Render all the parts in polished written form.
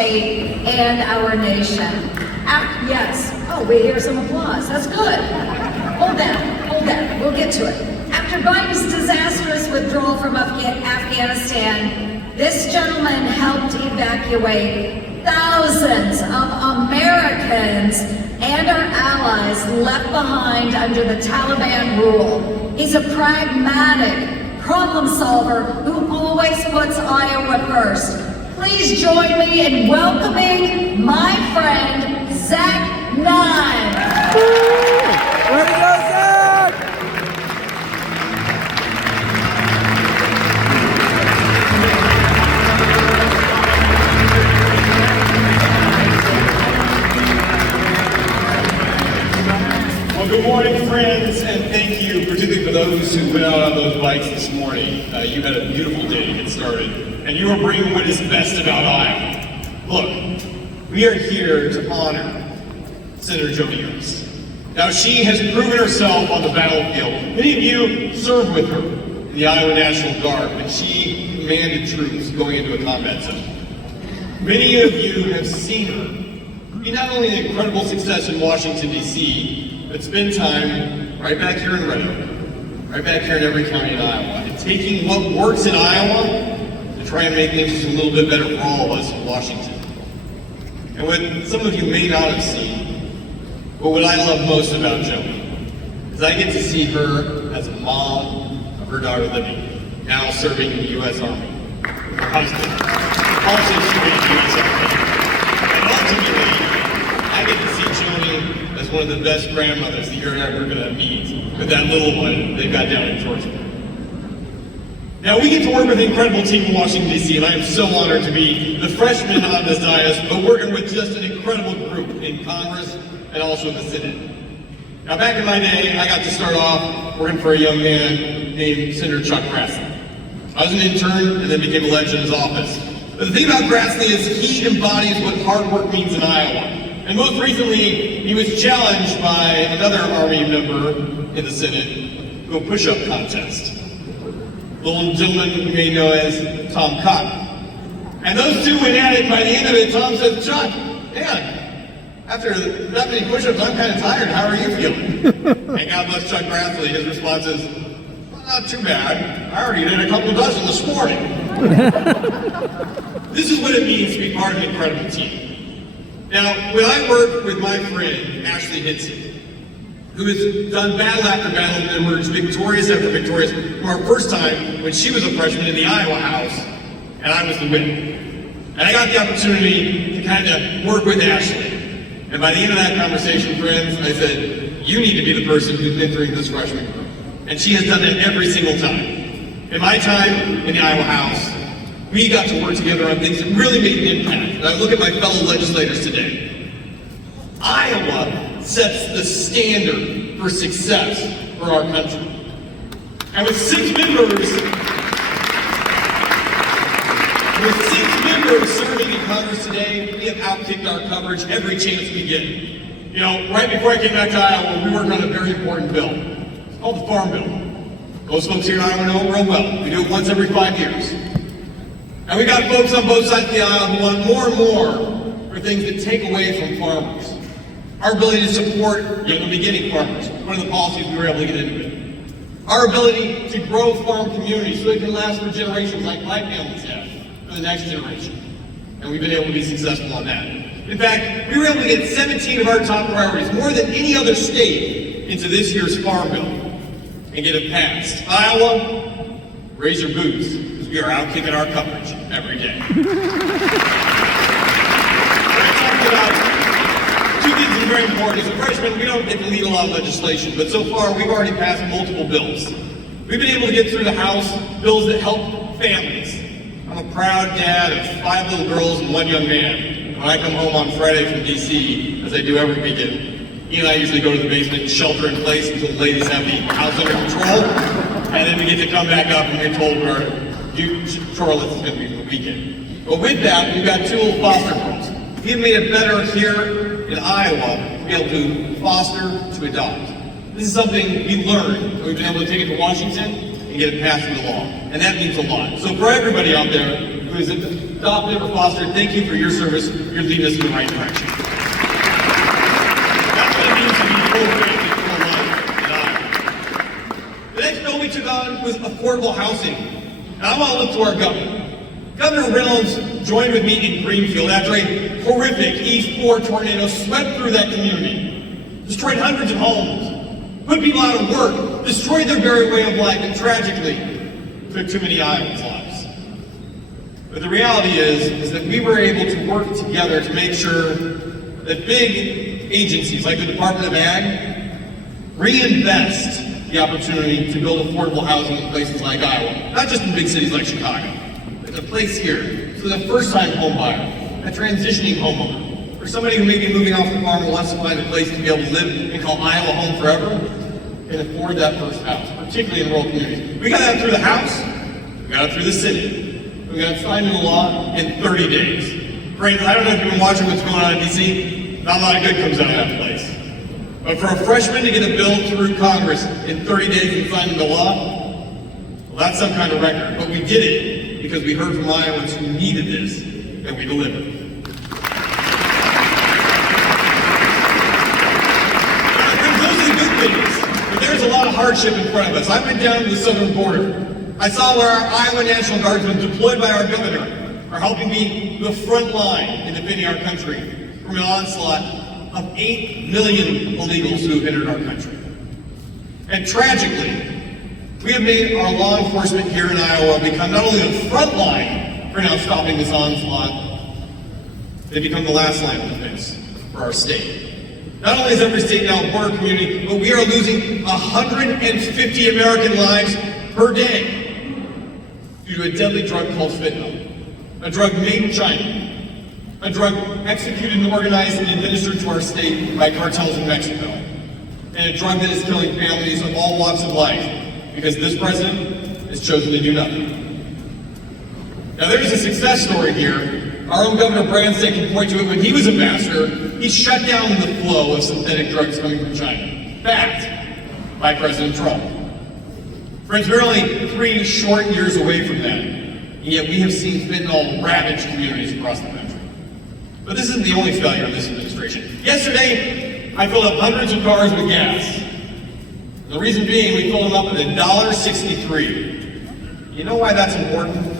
state and our nation. Yes, oh, we hear some applause, that's good. Hold that, we'll get to it. After Biden's disastrous withdrawal from Afghanistan, this gentleman helped evacuate thousands of Americans and our allies left behind under the Taliban rule. He's a pragmatic problem solver who always puts Iowa first. Please join me in welcoming my friend, Zach Nunn. Way to go, Zach! Well, good morning, friends, and thank you, particularly for those who went out on those bikes this morning. You had a beautiful day to get started, and you are bringing what is best about Iowa. Look, we are here to honor Senator Joni Ernst. Now, she has proven herself on the battlefield. Many of you served with her in the Iowa National Guard when she commanded troops going into a combat zone. Many of you have seen her be not only an incredible success in Washington, D.C., but spend time right back here in Redwood, right back here in every county in Iowa, and taking what works in Iowa to try and make things just a little bit better for all of us in Washington. And what some of you may not have seen, but what I love most about Joni is I get to see her as a mom of her daughter Libby, now serving in the U.S. Army. Her husband, also serving in the U.S. Army. And ultimately, I get to see Joni as one of the best grandmothers that you're ever going to meet with that little one they've got down in Georgia. Now, we get to work with an incredible team in Washington, D.C., and I am so honored to be the freshman on this dais, but working with just an incredible group in Congress and also in the Senate. Now, back in my day, I got to start off working for a young man named Senator Chuck Grassley. I was an intern and then became a legend in his office. But the thing about Grassley is he embodies what hard work means in Iowa. And most recently, he was challenged by another Army member in the Senate to a push-up contest. The little gentleman you may know as Tom Cotton. And those two went at it. By the end of it, Tom said, Chuck, man, after that many push-ups, I'm kind of tired. How are you feeling? And God bless Chuck Grassley. His response is, well, not too bad. I already did a couple dozen this morning. This is what it means to be part of an incredible team. Now, when I work with my friend, Ashley Hinson, who has done battle after battle and emerged victorious after victorious from our first time when she was a freshman in the Iowa House, and I was the whip. And I got the opportunity to kind of work with Ashley. And by the end of that conversation, friends, I said, you need to be the person who's mentoring this freshman group. And she has done that every single time. In my time in the Iowa House, we got to work together on things that really made an impact. And I look at my fellow legislators today. Iowa sets the standard for success for our country. And with six members serving in Congress today, we have outkicked our coverage every chance we get. You know, right before I came back to Iowa, we worked on a very important bill. It's called the Farm Bill. Most folks here in Iowa know it real well. We do it once every 5 years. And we got folks on both sides of the aisle who want more and more for things that take away from farmers. Our ability to support young and beginning farmers, one of the policies we were able to get into. Our ability to grow farm communities so they can last for generations like my families have, for the next generation. And we've been able to be successful on that. In fact, we were able to get 17 of our top priorities, more than any other state, into this year's Farm Bill and get it passed. Iowa, raise your boots, because we are outkicking our coverage every day. We're talking about two things that are very important. As a freshman, we don't get to lead a lot of legislation, but so far we've already passed multiple bills. We've been able to get through the House bills that help families. I'm a proud dad of 5 little girls and 1 young man. When I come home on Friday from D.C., as I do every weekend, he and I usually go to the basement and shelter in place until the ladies have the house under control, and then we get to come back up and we're told our chore list is going to be for the weekend. But with that, we've got 2 little foster girls. We have made it better here in Iowa to be able to foster to adopt. This is something we learned, and we've been able to take it to Washington and get it passed into law. And that means a lot. So for everybody out there, who is adopted or fostered, thank you for your service. You're leading us in the right direction. That's what it means to be full-family, full-life. The next bill we took on was affordable housing. And I want to look to our governor. Governor Reynolds joined with me in Greenfield after a horrific E4 tornado swept through that community, destroyed hundreds of homes, put people out of work, destroyed their very way of life, and tragically took too many Iowans' lives. But the reality is that we were able to work together to make sure that big agencies like the Department of Ag reinvest the opportunity to build affordable housing in places like Iowa, not just in big cities like Chicago. There's a place here so the first-time home buyer, a transitioning homeowner, or somebody who may be moving off the farm and wants to find a place to be able to live and call Iowa home forever, can afford that first house, particularly in rural communities. We got that through the House, we got it through the Senate, we got it signed into law in 30 days. Friends, I don't know if you've been watching what's going on in D.C., not a lot of good comes out of that place. But for a freshman to get a bill through Congress in 30 days and signed into law, well, that's some kind of record. But we did it because we heard from Iowans who needed this, and we delivered. Those are the good things, but there's a lot of hardship in front of us. I went down to the southern border. I saw where our Iowa National Guardsmen deployed by our governor are helping be the front line in defending our country from an onslaught of 8 million illegals who have entered our country. And tragically, we have made our law enforcement here in Iowa become not only the front line for now stopping this onslaught, they become the last line of defense for our state. Not only is every state now a border community, but we are losing 150 American lives per day due to a deadly drug called fentanyl, a drug made in China, a drug executed and organized and administered to our state by cartels in Mexico, and a drug that is killing families of all walks of life because this president has chosen to do nothing. Now there's a success story here. Our own Governor Branstad can point to it. When he was ambassador, he shut down the flow of synthetic drugs coming from China, backed by President Trump. Friends, we're only 3 short years away from that, and yet we have seen fentanyl ravage communities across the country. But this isn't the only failure of this administration. Yesterday, I filled up hundreds of cars with gas. The reason being, we filled them up at $1.63. You know why that's important?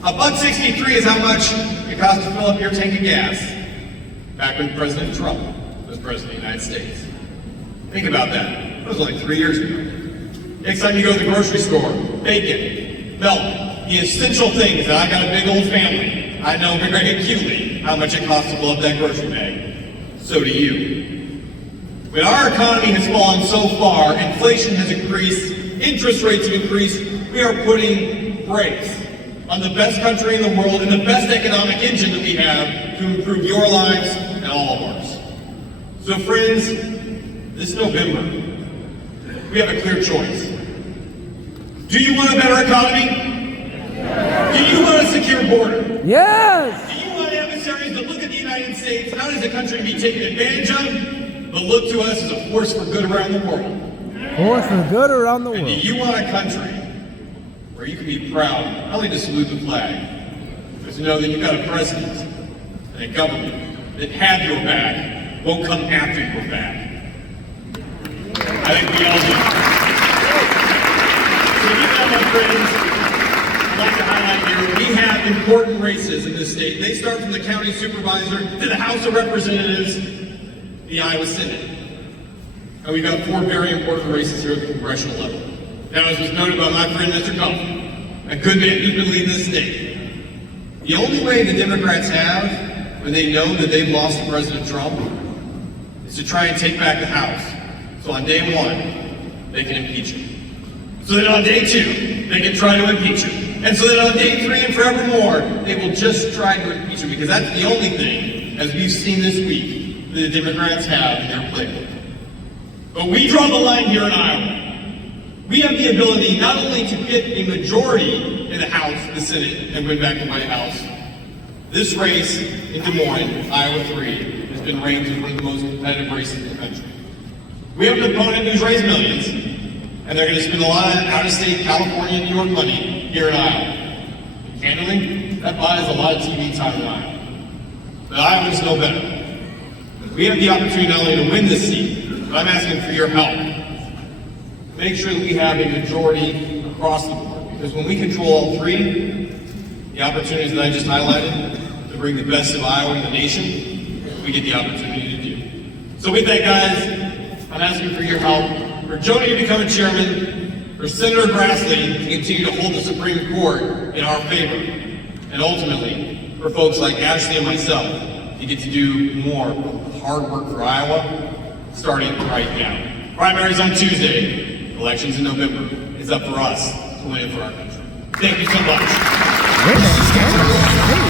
$1.63 is how much it cost to fill up your tank of gas back when President Trump was president of the United States. Think about that. That was only 3 years ago. Next time you go to the grocery store, bacon, milk, the essential things that I got a big old family, I know very acutely how much it costs to fill up that grocery bag. So do you. When our economy has fallen so far, inflation has increased, interest rates have increased, we are putting brakes on the best country in the world and the best economic engine that we have to improve your lives and all of ours. So friends, this November, we have a clear choice. Do you want a better economy? Do you want a secure border? Yes! Do you want adversaries that look at the United States not as a country to be taken advantage of, but look to us as a force for good around the world? Force for good around the And do world. you want a country where you can be proud, not only to salute the flag, but to know that you've got a president and a government that have your back, won't come after your back? I think we all do. So to give that, my friends, I'd like to highlight here, we have important races in this state. They start from the county supervisor to the House of Representatives, the Iowa Senate. And we've got 4 very important races here at the congressional level. Now, as was noted by my friend Mr. Coffey, a good man who's been leading this state, the only way the Democrats have when they know that they've lost to President Trump is to try and take back the House. So on day 1, they can impeach him. So that on day 2, they can try to impeach him. And so that on day 3 and forevermore, they will just try to impeach him, because that's the only thing, as we've seen this week, that the Democrats have in their playbook. But we draw the line here in Iowa. We have the ability not only to get a majority in the House, the Senate, and win back the White House. This race in Des Moines, Iowa 3, has been ranked as one of the most competitive races in the country. We have an opponent who's raised millions, and they're going to spend a lot of out-of-state California and New York money here in Iowa. And candidly, That buys a lot of TV time in Iowa. But Iowans know better. We have the opportunity not only to win this seat, but I'm asking for your help. Make sure that we have a majority across the board. Because when we control all three, the opportunities that I just highlighted to bring the best of Iowa to the nation, we get the opportunity to do. So with that, guys, I'm asking for your help, for Joni to become a chairman, for Senator Grassley to continue to hold the Supreme Court in our favor, and ultimately, for folks like Ashley and myself to get to do more hard work for Iowa, starting right now. Primaries on Tuesday, elections in November. It's up for us to win it for our country. Thank you so much.